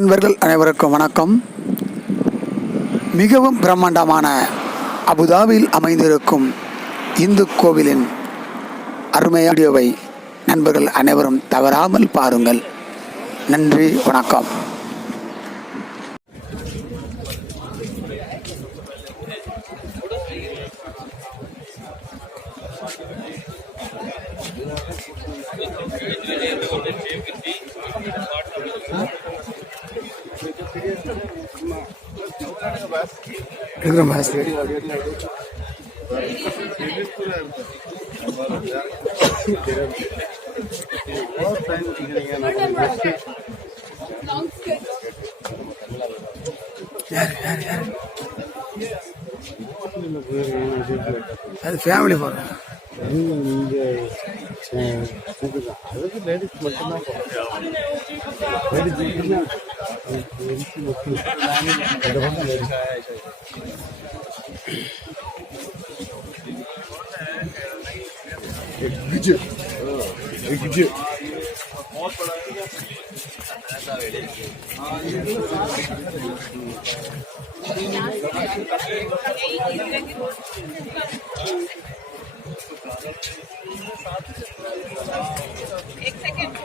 நண்பர்கள் அனைவருக்கும் வணக்கம். மிகவும் பிரம்மாண்டமான அபுதாபியில் அமைந்திருக்கும் இந்து கோவிலின் அருமையான வீடியோவை நண்பர்கள் அனைவரும் தவறாமல் பாருங்கள். நன்றி, வணக்கம். அது ஃபேமிலி போகிறோம். அதுக்கு லேடிஸ் மட்டும்தான் एक सेकंड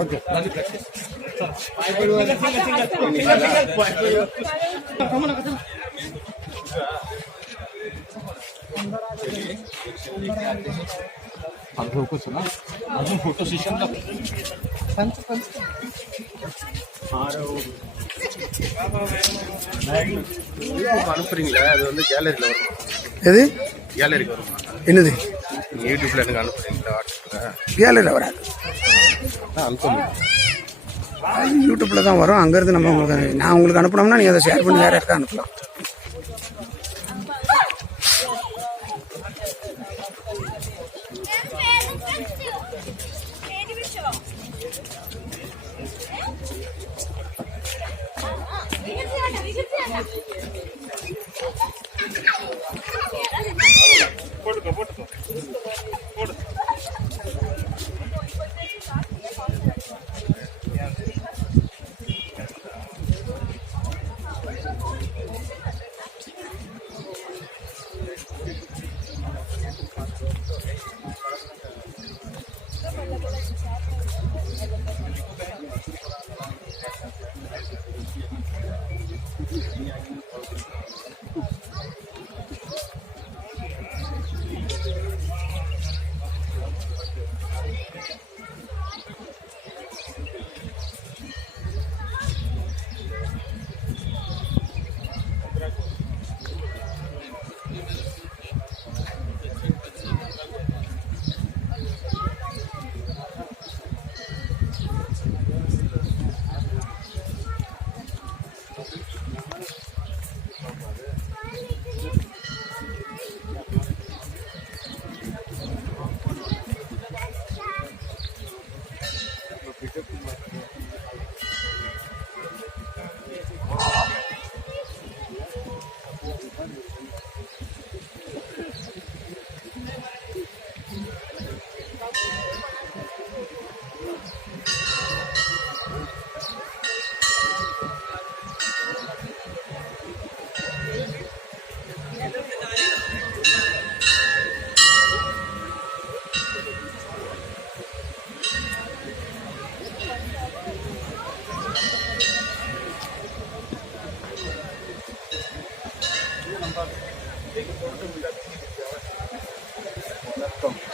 ओके अजून फोटो सेशनला அனுப்புறீங்களா? அது வந்து கேலரியில் வரும். எது கேலரிக்கு வருமா? என்னது யூடியூப்ல எனக்கு அனுப்புறீங்களா? வாட்ஸ்அப்பில் கேலரியில் வராது, அனுப்ப யூடியூப்பில் தான் வரும். அங்கேருந்து நம்ம உங்களுக்கு நான் உங்களுக்கு அனுப்பினோம்னா நீங்கள் அதை ஷேர் பண்ணி வேறு யாருக்கா அனுப்பலாம்.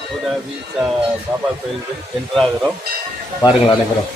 அபுதாபி பாபா கோயிலுக்கு சென்றாகிறோம். பாருங்கள் அனைவரும்.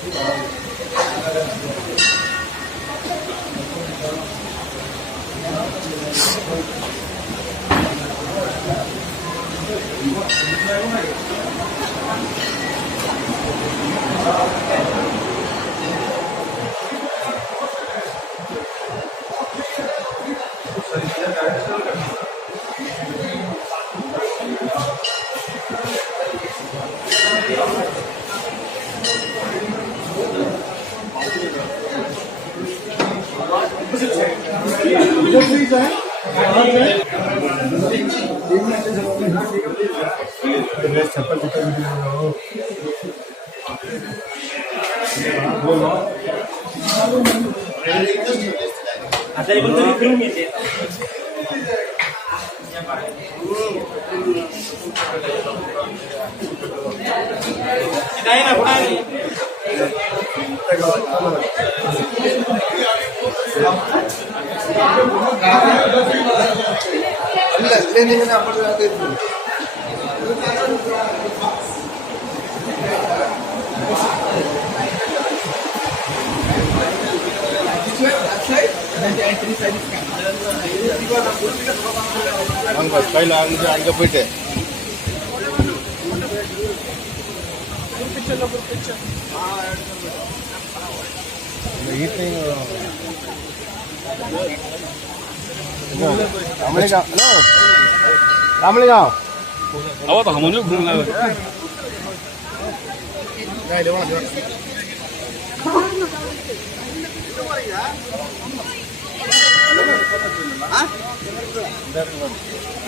வாங்க கையில் அங்கே போயிட்டு ராமலிங்கம் ஹலோ ராமலிங்கம் அவத்த ஹமனு குருங்களா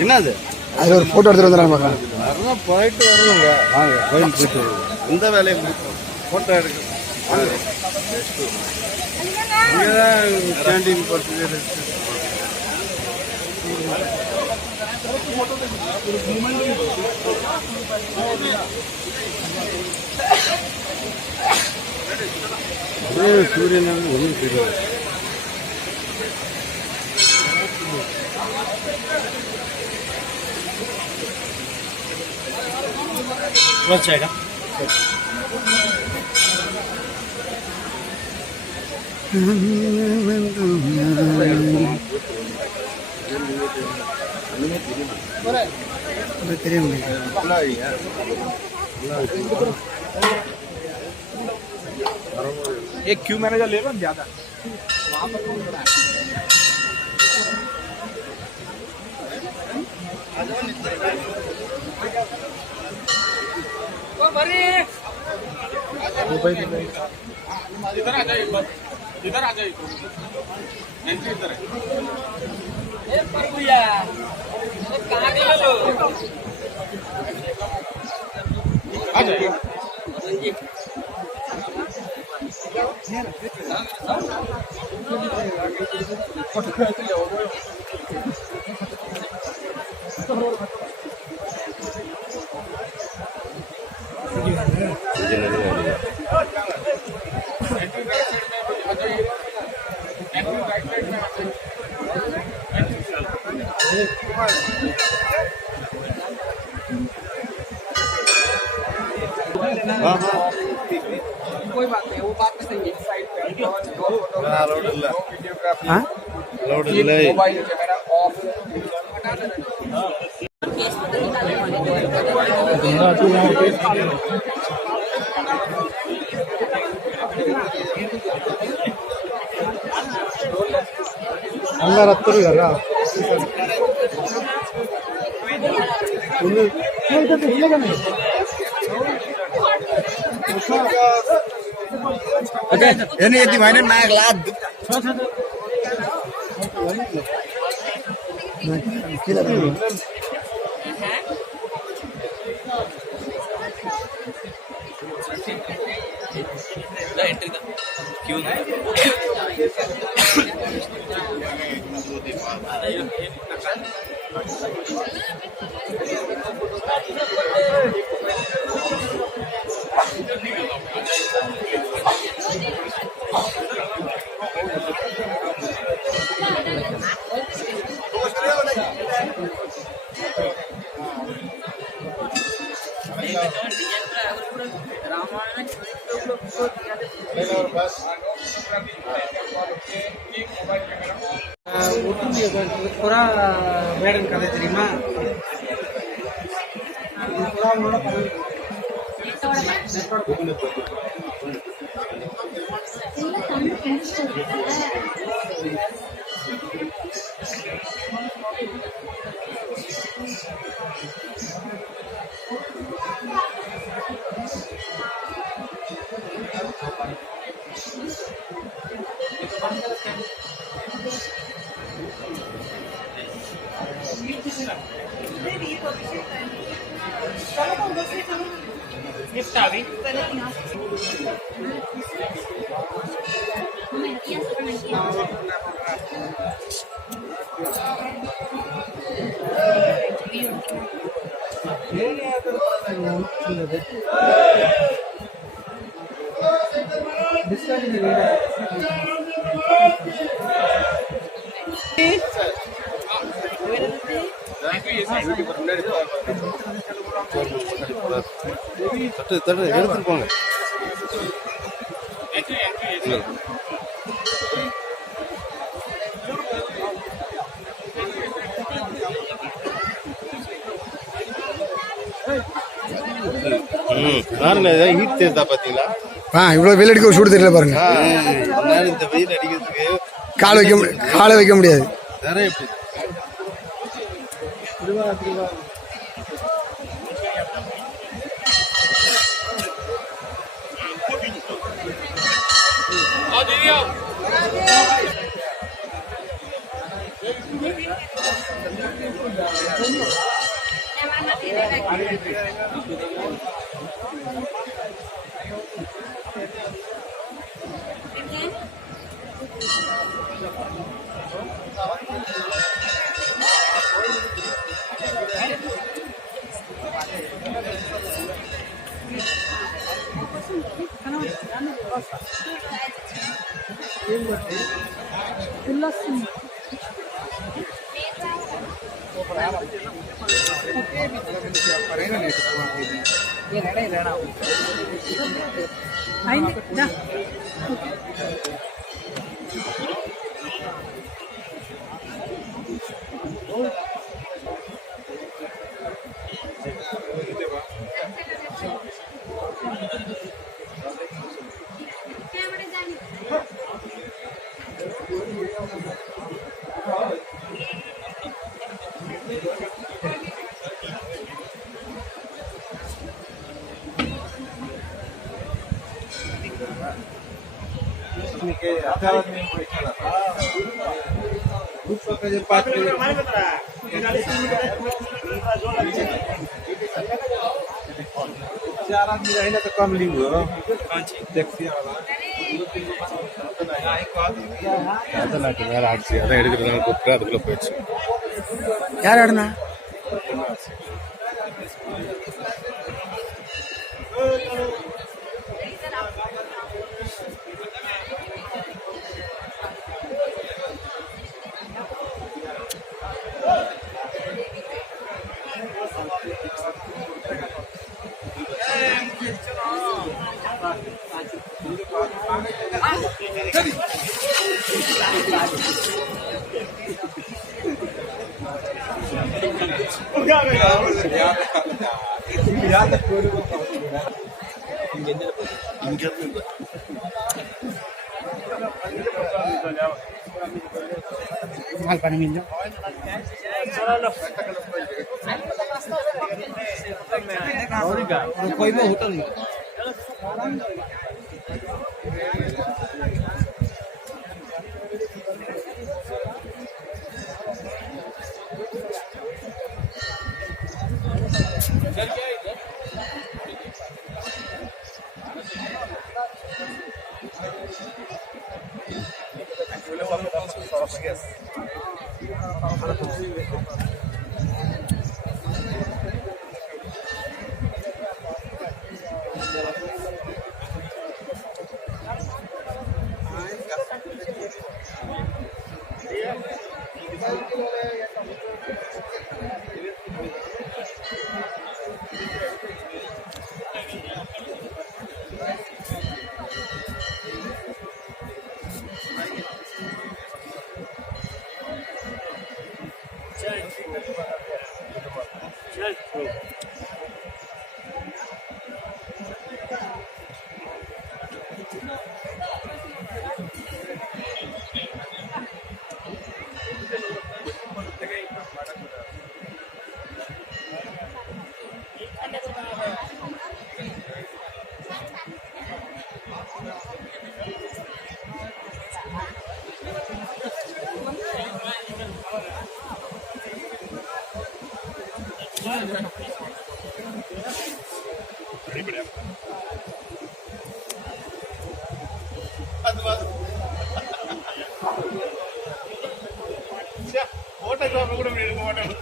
என்னது அது ஒரு ஃபோட்டோ எடுத்துட்டு வந்துடுறாங்க. அதான் போயிட்டு வருவோங்க வாங்க கோயில் போயிட்டு வருவோம் இந்த வேலையை முடிப்போம் ஃபோட்டோ எடுக்க கேண்டீன் போட்டு சூரியன் ஒன்றும் தெரியாது வச்சாங்க தெரியும். एक क्यू मैनेजर ले लो ज्यादा इधर आ जाइए इधर आ जाइए एंट्री इधर है कहाँ गए लो आ जाइए कोई बात नहीं वो बात नहीं है साइड पे अलाउड ಇಲ್ಲ हाँ अलाउड ಇಲ್ಲ मोबाइल कैमरा ऑफ అందరు వస్తారు కదా એને એથી માઈને નાક લાદ புறா வேடன் கதை தெரியுமா? புறாவோட தட்டு தட்டு எடுத்துட்டு போங்க. பாருங்க ஹீட் தெரியுதா பாத்தீங்களா? இவ்வளவு வெயில் அடிக்க சூடு தெரியல பாருங்க. இந்த வெயில் அடிக்கிறதுக்கு காலை வைக்க முடியாது. நிறைய எப்படி कम लिंग எடுக்கிறதுனால கூப்பிட்டு அதுக்குள்ள போயிடுச்சு. யார் ஆடுனா? कोई भी होटल नहीं போட்டோகிராஃபர் கூட இப்படி எடுக்க மாட்டாங்க.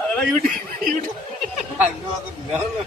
அதெல்லாம் யூடியூப் அங்க வந்து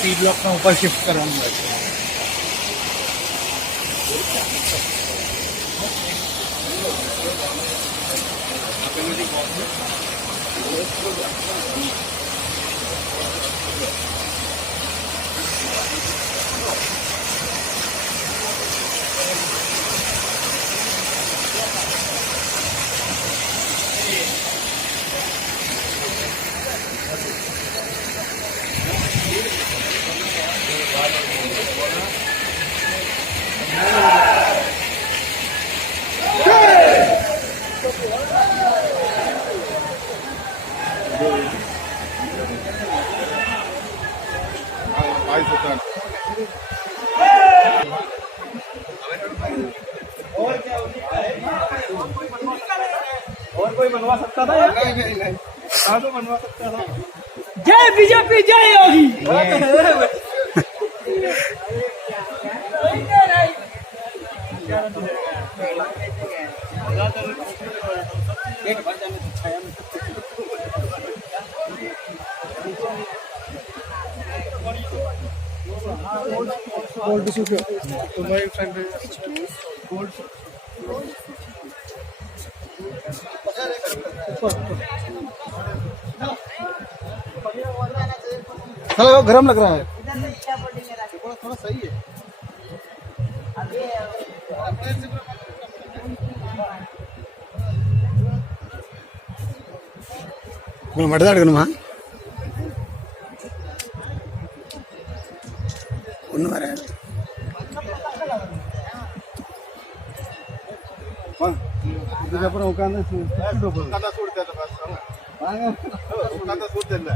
सी ब्लॉक में ऊपर शिफ्ट कराऊंगा. और कोई बनवा सकता था यार? नहीं तो बनवा सकता था. जय बीजेपी जय योगी. गोल्ड सूट तो भाई फ्रेंड गोल्ड चलो गरम लग रहा है. थोड़ा सही है. உங்களுக்கு மட்டும் தான் எடுக்கணுமா? ஒன்று வர இதுக்கப்புறம் உட்காந்து உட்காந்தா சூடு தெரியல பேசுறாங்க. வாங்க உட்காந்தா சூடு தெரியல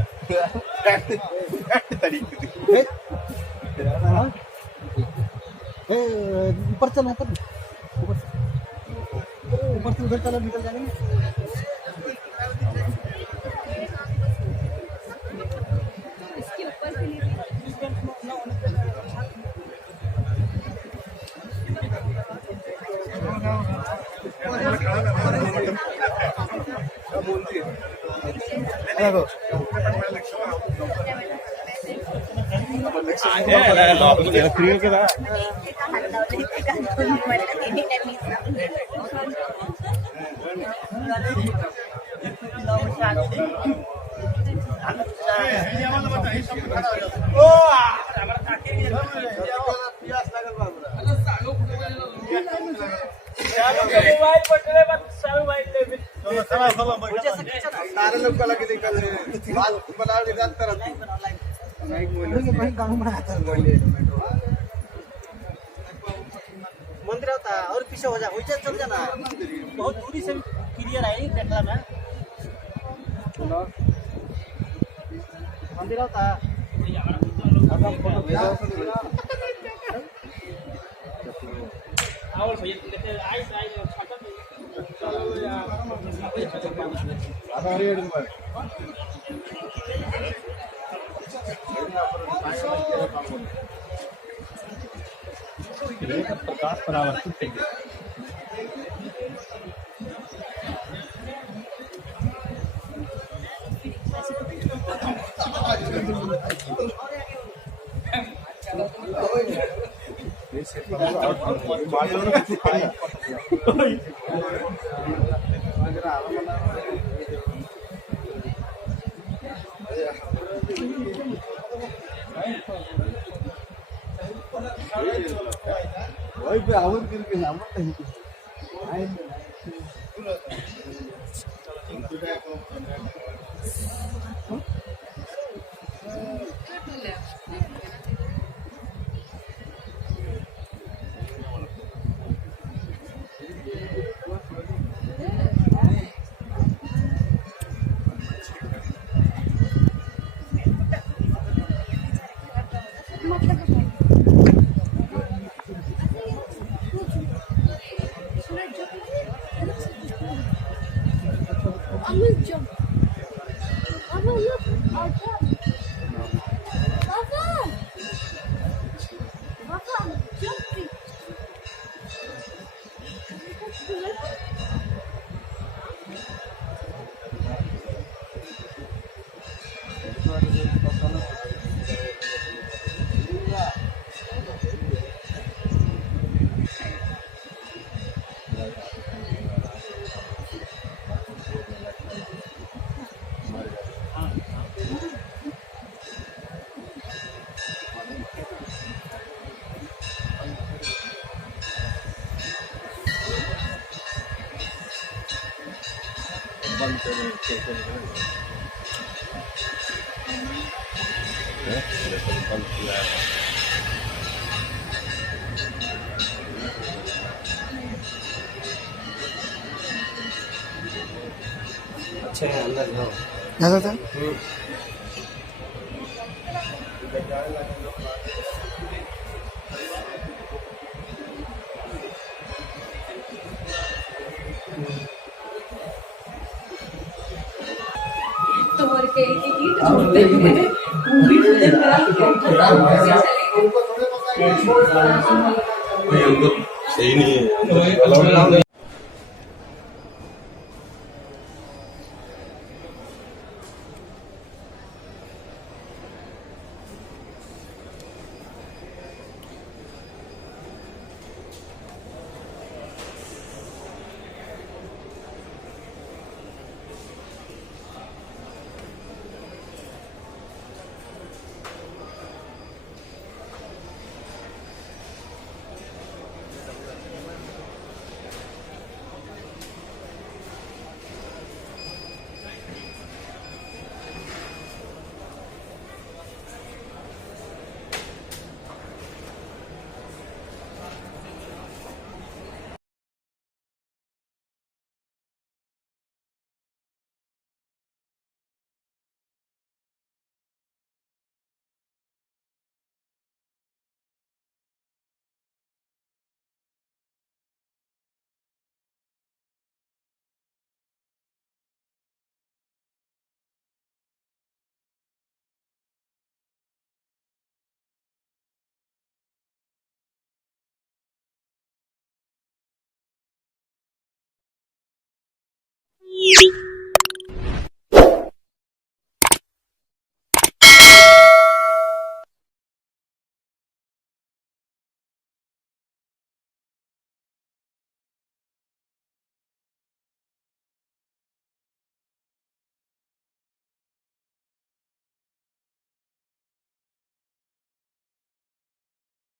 தடிக்குது. ऊपर चल ऊपर ऊपर से उधर चलो निकल जाएंगे. सारे लोग अलग निकल रहे हैं. बात बना दिखाता मंदिर होता और पीछे हो जा उधर चल जाना. बहुत दूरी से क्लियर है देखला में मंदिर होता. और भैया देखते आई छाता प्रकाश परावर्तित அவருக்கு இருக்கு நம்மகிட்ட இருக்கு. I'm gonna jump. I'm gonna look. I'll jump. Papa! Papa, I'm jumping. जा सकता है? तो और कहीं की गीत छोड़ते हैं मूवी पूजन करा सही नहीं है। Beep.